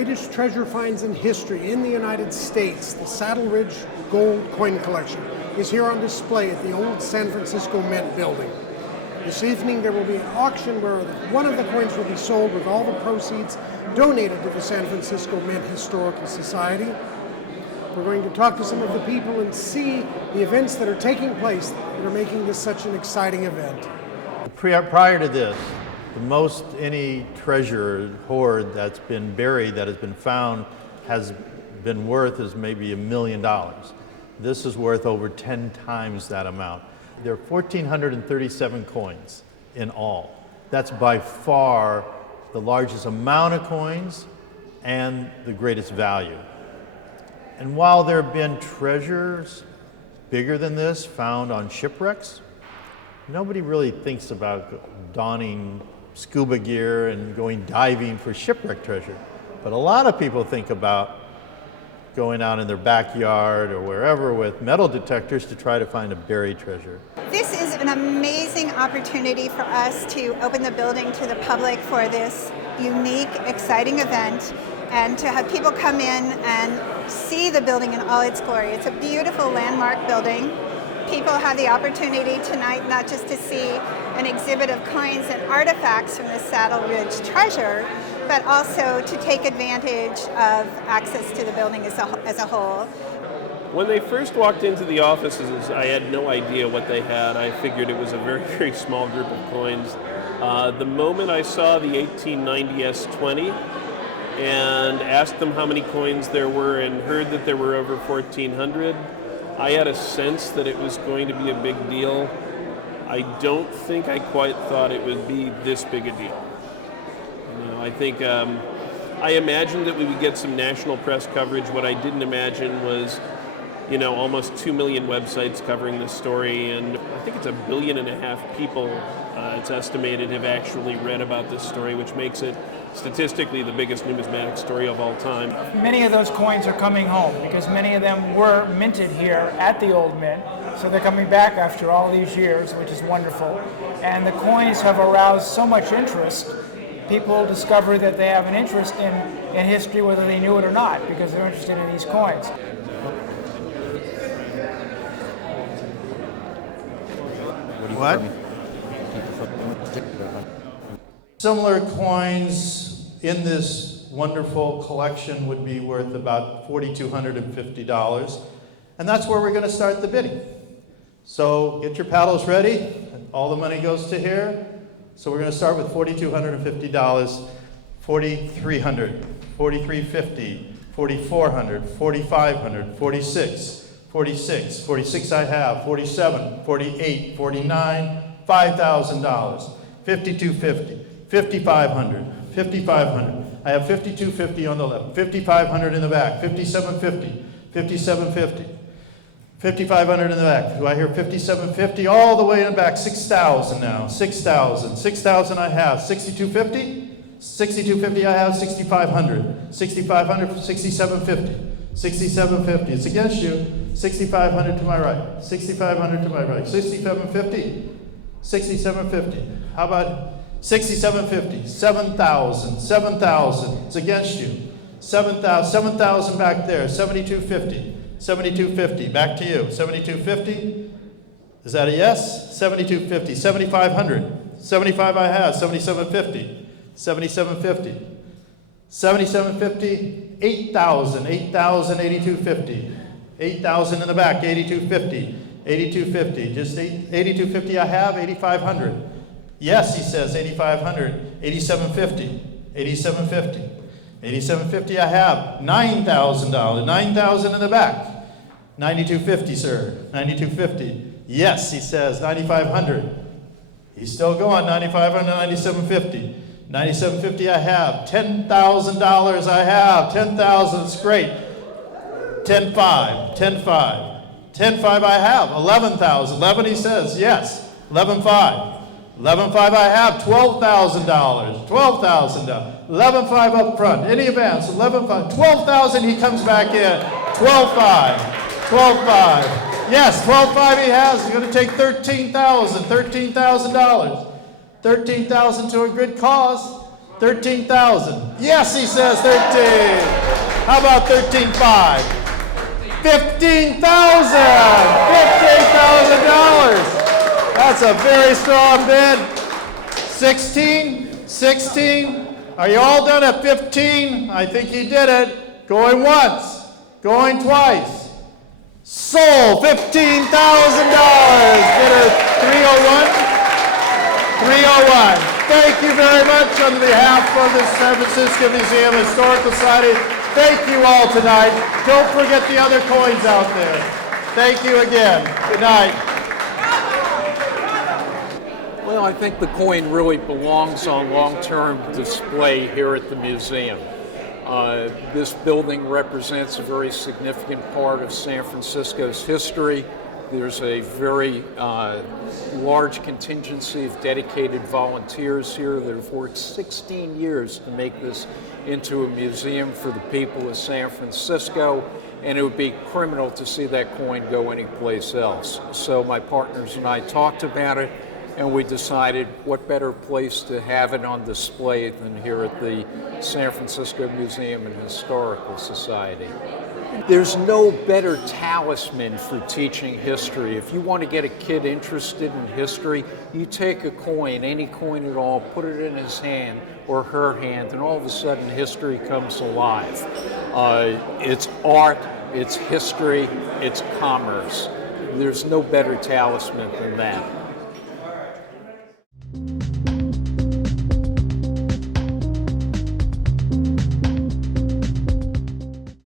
greatest treasure finds in history in the United States, the Saddle Ridge Gold Coin Collection, is here on display at the old San Francisco Mint building. This evening there will be an auction where one of the coins will be sold with all the proceeds donated to the San Francisco Mint Historical Society. We're going to talk to some of the people and see the events that are taking place that are making this such an exciting event. Prior to this, the most any treasure hoard that's been buried, that has been found, has been worth is maybe $1 million. This is worth over 10 times that amount. There are 1,437 coins in all. That's by far the largest amount of coins and the greatest value. And while there have been treasures bigger than this found on shipwrecks, nobody really thinks about donning scuba gear and going diving for shipwreck treasure. But a lot of people think about going out in their backyard or wherever with metal detectors to try to find a buried treasure. This is an amazing opportunity for us to open the building to the public for this unique, exciting event, and to have people come in and see the building in all its glory. It's a beautiful landmark building. People have the opportunity tonight not just to see an exhibit of coins and artifacts from the Saddle Ridge treasure, but also to take advantage of access to the building as a whole. When they first walked into the offices, I had no idea what they had. I figured it was a very, very small group of coins. The moment I saw the 1890 S20 and asked them how many coins there were and heard that there were over 1,400, I had a sense that it was going to be a big deal. I don't think I quite thought it would be this big a deal. I think I imagined that we would get some national press coverage. What I didn't imagine was, almost 2 million websites covering this story, and I think it's 1.5 billion people, it's estimated, have actually read about this story, which makes it statistically the biggest numismatic story of all time. Many of those coins are coming home because many of them were minted here at the old mint, so they're coming back after all these years, which is wonderful. And the coins have aroused so much interest. People discover that they have an interest in history whether they knew it or not, because they're interested in these coins. What? Similar coins in this wonderful collection would be worth about $4,250, and that's where we're going to start the bidding. So get your paddles ready. All the money goes to here. So we're going to start with $4,250, $4,300, $4,350, $4,400, $4,500, $4,600, $46,000, $46,000 I have, $47,000, $48,000, $49,000, $5,000, $5,250, $5,500, $5,500. I have $5,250 on the left, $5,500 in the back, $5,750, $5,750. $5,500 in the back. Do I hear $5,750 all the way in the back? $6,000 now. $6,000. $6,000 I have. $6,250? $6,250 I have. $6,500. $6,500 for $6,750. $6,750. It's against you. $6,500 to my right. $6,500 to my right. $6,750. $6,750. How about $6,750? $7,000. $7,000. It's against you. $7,000. $7,000 back there. $7,250. $7,250, back to you. $7,250, is that a yes? $7,250, $7,500, $75 I have, $7,750, $7,750, $7,750, $8,000, $8,000, $8,250, $8,000 in the back, $8,250, $8,250, just $8,250 I have, $8,500. Yes, he says, $8,500, $8,750, $8,750. $8,750 I have, $9,000, $9,000 in the back, $9,250 sir, $9,250. Yes, he says, $9,500. He's still going, $9,500, $9,750. $9,750 I have, $10,000 I have, $10,000, it's great. $10,500, $10,500, $10,500 I have, $11,000, $11,000 he says, yes, $11,500. $11,500 I have, $12,000, $12,000, $11,500 up front, any advance, $11,500, $12,000 he comes back in, $12,500, $12,500, yes, $12,500 he has, he's going to take $13,000, $13,000 to a good cause, 13,000. Yes, he says 13. How about 13,500? 15,000. $15,000. That's a very strong bid. 16. 16. Are you all done at 15? I think you did it. Going once. Going twice. Sold. $15,000. Bidder 301. 301. Thank you very much on behalf of the San Francisco Museum Historical Society. Thank you all tonight. Don't forget the other coins out there. Thank you again. Good night. Well, I think the coin really belongs on long-term display here at the museum. This building represents a very significant part of San Francisco's history. There's a very large contingency of dedicated volunteers here that have worked 16 years to make this into a museum for the people of San Francisco, and it would be criminal to see that coin go anyplace else. So my partners and I talked about it, and we decided what better place to have it on display than here at the San Francisco Museum and Historical Society. There's no better talisman for teaching history. If you want to get a kid interested in history, you take a coin, any coin at all, put it in his hand or her hand, and all of a sudden history comes alive. It's art, it's history, it's commerce. There's no better talisman than that.